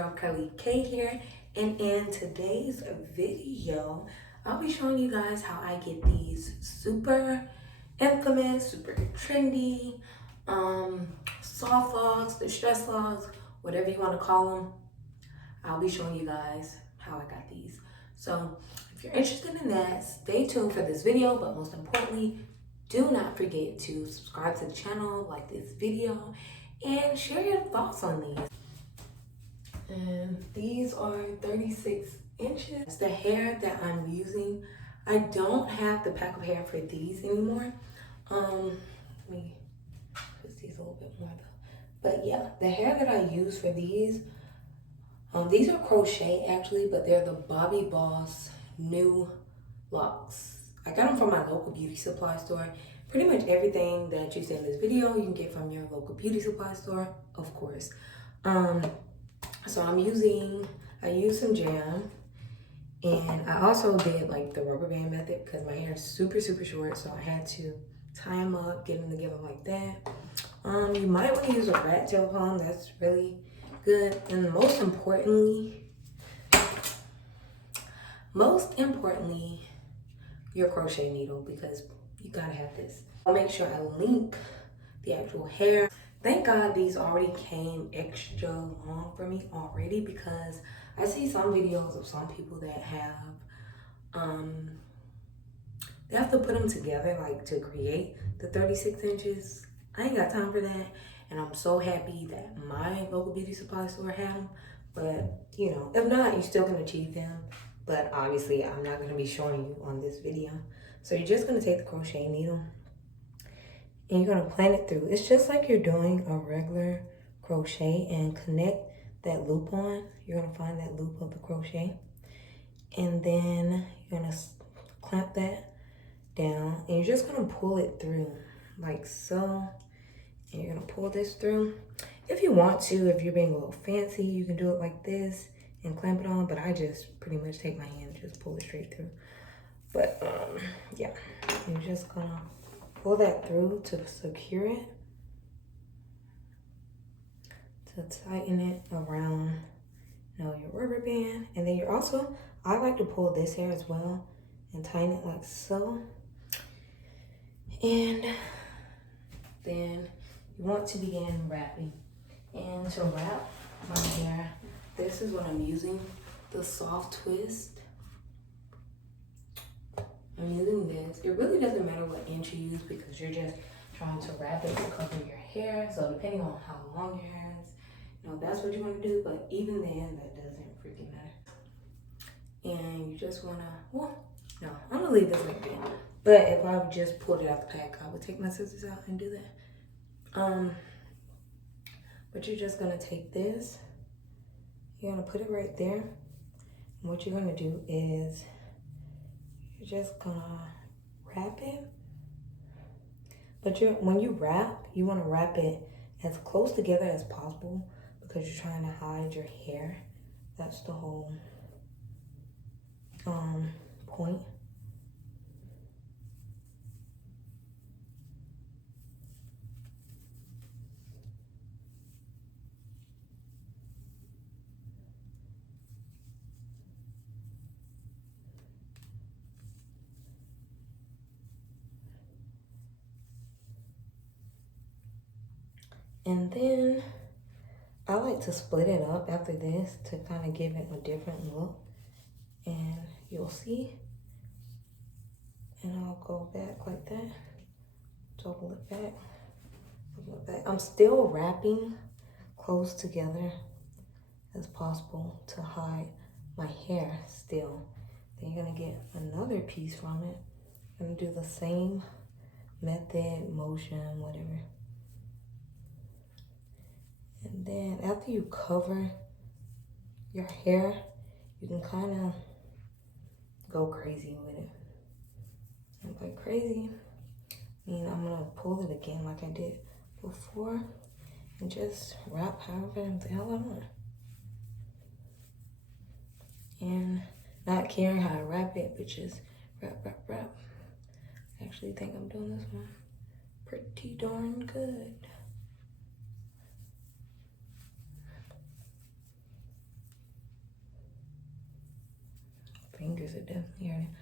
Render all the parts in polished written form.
girl CurlyyKaee here, and in today's video I'll be showing you guys how I get these super infamous, super trendy soft locs, distress locs, whatever you want to call them. I'll be showing you guys how I got these. So if you're interested in that, stay tuned for this video, but most importantly, do not forget to subscribe to the channel, like this video, and share your thoughts on these. And these are 36 inches. It's the hair that I'm using. I don't have the pack of hair for these anymore. Let me put these a little bit more though. But yeah, the hair that I use for these are crochet actually, but they're the Bobbiboss Nulocs. I got them from my local beauty supply store. Pretty much everything that you see in this video, you can get from your local beauty supply store, of course. So I used some jam, and I also did like the rubber band method because my hair is super short, so I had to tie them up, get them together like that. You might want to use a rat tail comb. That's really good. And most importantly, your crochet needle, because you gotta have this. I'll make sure I link the actual hair. Thank God these already came extra long for me already, because I see some videos of some people that they have to put them together like to create the 36 inches. I ain't got time for that, and I'm so happy that my local beauty supply store had them. But you know, if not, you still can achieve them. But obviously I'm not gonna be showing you on this video. So you're just gonna take the crochet needle and you're gonna plant it through. It's just like you're doing a regular crochet, and connect that loop on. You're gonna find that loop of the crochet, and then you're gonna clamp that down, and you're just gonna pull it through like so. And you're gonna pull this through. If you want to, if you're being a little fancy, you can do it like this and clamp it on, but I just pretty much take my hand and just pull it straight through. But yeah, you're just gonna pull that through to secure it, to tighten it around, you know, your rubber band. And then you're also, I like to pull this hair as well and tighten it like so. And then you want to begin wrapping. And to wrap my hair, this is what I'm using, the Soft Twist. I'm using this. It really doesn't matter what inch you use, because you're just trying to wrap it to cover your hair. So depending on how long your hair is, you know, that's what you want to do. But even then, that doesn't freaking matter. And you just want to, well, no, I'm going to leave this like that. But if I would just pull it out the pack, I would take my scissors out and do that. But you're just going to take this. You're going to put it right there. And what you're going to do is you're just going to wrap it. But when you wrap, you want to wrap it as close together as possible, because you're trying to hide your hair. That's the whole point. And then I like to split it up after this to kind of give it a different look. And you'll see. And I'll go back like that. Double it back. Double it back. I'm still wrapping close together as possible to hide my hair still. Then you're going to get another piece from it. I'm going to do the same method, motion, whatever. And then after you cover your hair, you can kind of go crazy with it. And by crazy, I mean I'm gonna pull it again like I did before, and just wrap however the hell I want. And not caring how to wrap it, but just wrap. I actually think I'm doing this one pretty darn good. fingers are definitely hurting.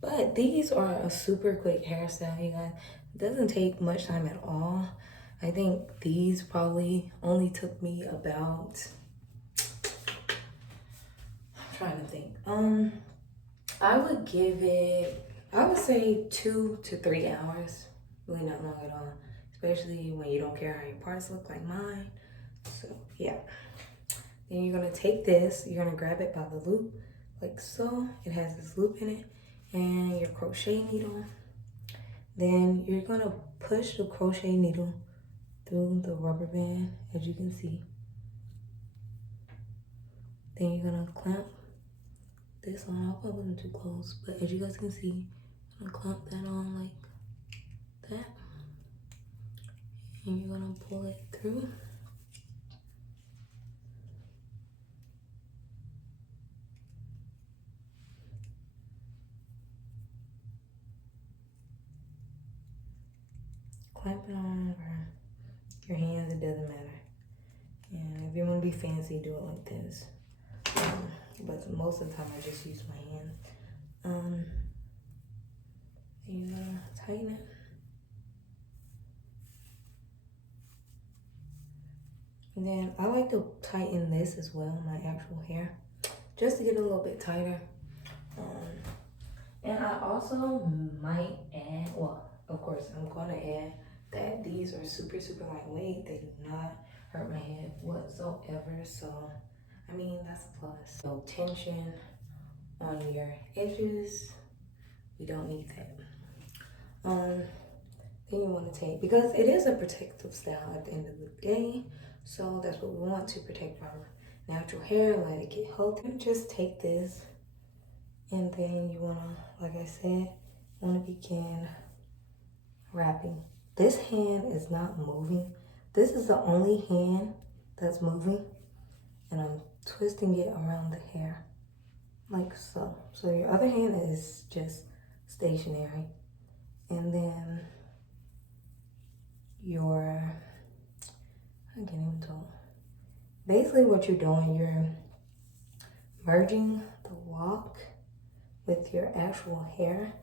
But these are a super quick hairstyle, you guys. It doesn't take much time at all. I think these probably only took me about, I'm trying to think. I would give it, I would say 2 to 3 hours. Really not long at all. Especially when you don't care how your parts look like mine. So yeah. Then you're gonna take this, you're gonna grab it by the loop, like so. It has this loop in it, and your crochet needle. Then you're gonna push the crochet needle through the rubber band, as you can see. Then you're gonna clamp this on. I hope I wasn't too close, but as you guys can see, I'm gonna clamp that on like that. And you're gonna pull it through. Clamp it on or your hands, it doesn't matter. And if you want to be fancy, do it like this. But most of the time I just use my hands. And you're gonna tighten it. And then I like to tighten this as well, my actual hair, just to get it a little bit tighter. And I also might add, well, of course, I'm gonna add that these are super, super lightweight. They do not hurt my head whatsoever. So, I mean, that's a plus. No tension on your edges. We don't need that. Then you want to take, because it is a protective style at the end of the day, so that's what we want, to protect our natural hair, let it get healthy. Just take this, and then you want to, like I said, want to begin wrapping. This hand is not moving. This is the only hand that's moving, and I'm twisting it around the hair like so. So your other hand is just stationary, and then I can't even talk. Basically what you're doing, you're merging the lock with your actual hair.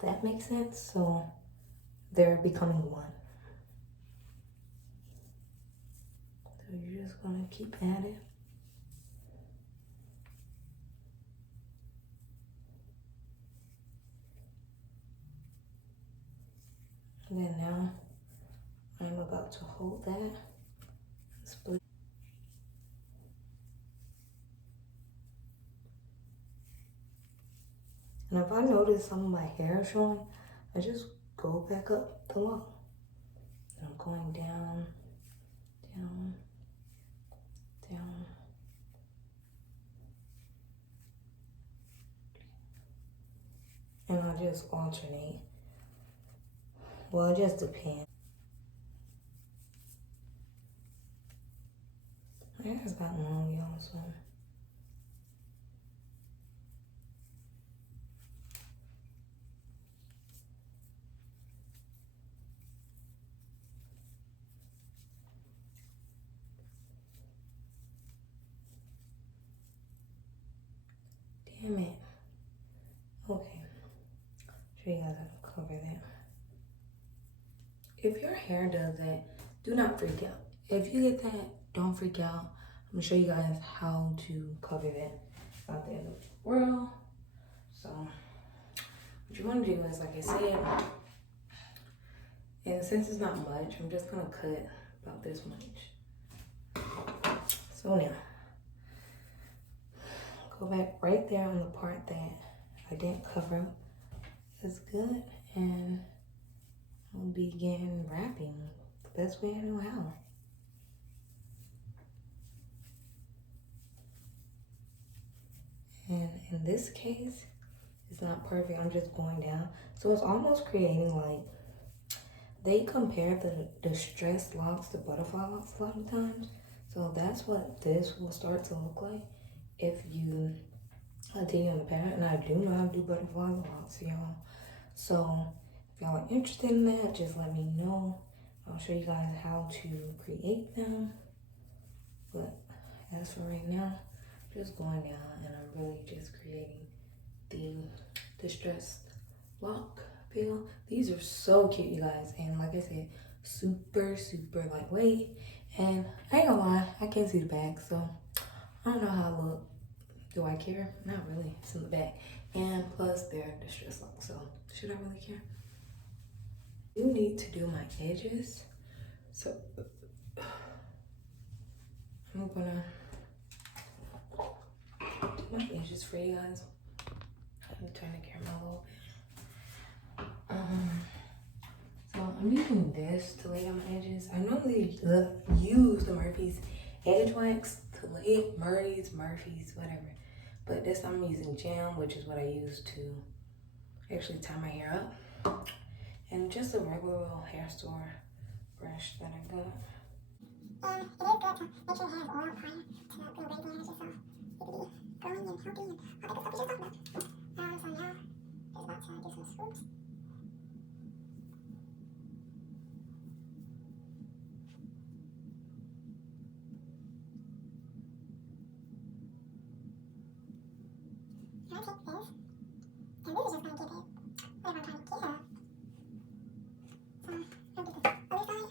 That makes sense. So they're becoming one. So you're just gonna keep at it. And then now I'm about to hold that, split. And if I notice some of my hair showing, I just go back up the lock. And I'm going down, down, down. And I just alternate. Well, it just depends. My hair's gotten long, y'all, so. Damn it. Okay. Show you guys how to cover that. If your hair does that, do not freak out. If you get that, don't freak out. I'm gonna show you guys how to cover that. It's not the end of the world. So what you wanna do is, like I said, and since it's not much, I'm just gonna cut about this much. So now, go back right there on the part that I didn't cover. That's good. And I'll begin wrapping the best way I know how. And in this case, it's not perfect. I'm just going down. So it's almost creating like, they compare the distressed locks to butterfly locks a lot of times. So that's what this will start to look like if you continue on the pattern. And I do know how to do butterfly locks, y'all. So if y'all are interested in that, just let me know. I'll show you guys how to create them. But as for right now, just going down, and I'm really just creating the Distressed Lock Pill. These are so cute, you guys, and like I said, super lightweight. And I ain't gonna lie, I can't see the back, so I don't know how I look. Do I care? Not really. It's in the back. And plus they're Distressed Locks, so should I really care? I do need to do my edges, so I'm gonna do my edges for you guys. Let me turn the camera a little bit. So I'm using this to lay down my edges. I normally use the Murphy's Edge Wax to lay it, Murphy's, whatever. But this time I'm using Jam, which is what I use to actually tie my hair up. And just a regular little hair store brush that I got. And it is good to make sure your hair is oiled prior to putting braids in, just so it can be growing and healthy and all that good stuff we just talked about. So now, just about to do some swoops. And I take this, and this is just going to give it whatever I'm trying to get. So, I'm going to do the other side.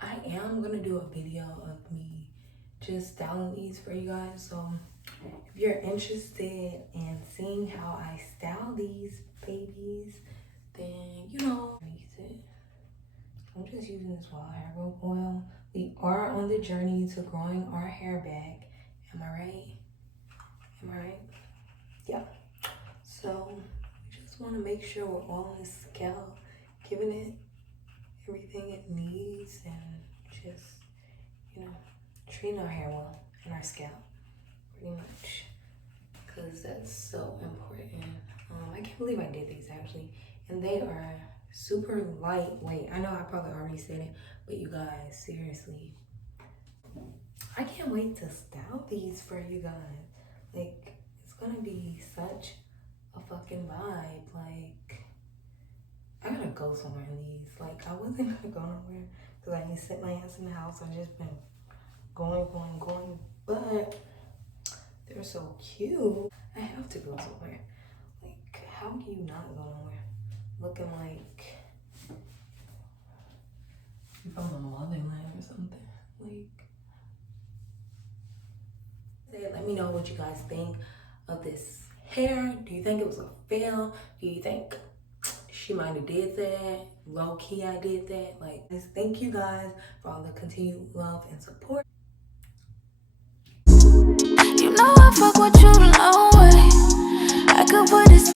I am gonna do a video of me just styling these for you guys. So if you're interested in seeing how I style these babies, then you know, use it. I'm just using this wild hair rope oil. We are on the journey to growing our hair back. Am I right? Am I right? Yeah. So we just want to make sure we're all on the scalp, giving it everything it needs, and just, you know, treating our hair well and our scalp, pretty much, because that's so important. I can't believe I did these actually, and they are super lightweight. I know I probably already said it, but you guys, seriously, I can't wait to style these for you guys. Like, it's gonna be such a fucking vibe. Like, I gotta go somewhere in these. Like, I wasn't gonna go nowhere because I need to sit my ass in the house. I've just been going, but they're so cute. I have to go somewhere. Like, how do you not go nowhere? Looking like you're from the motherland or something. Like, let me know what you guys think of this hair. Do you think it was a fail? Do you think she might have did that? Low key, I did that. Like, thank you guys for all the continued love and support. You know I fuck with you the long way. I could put this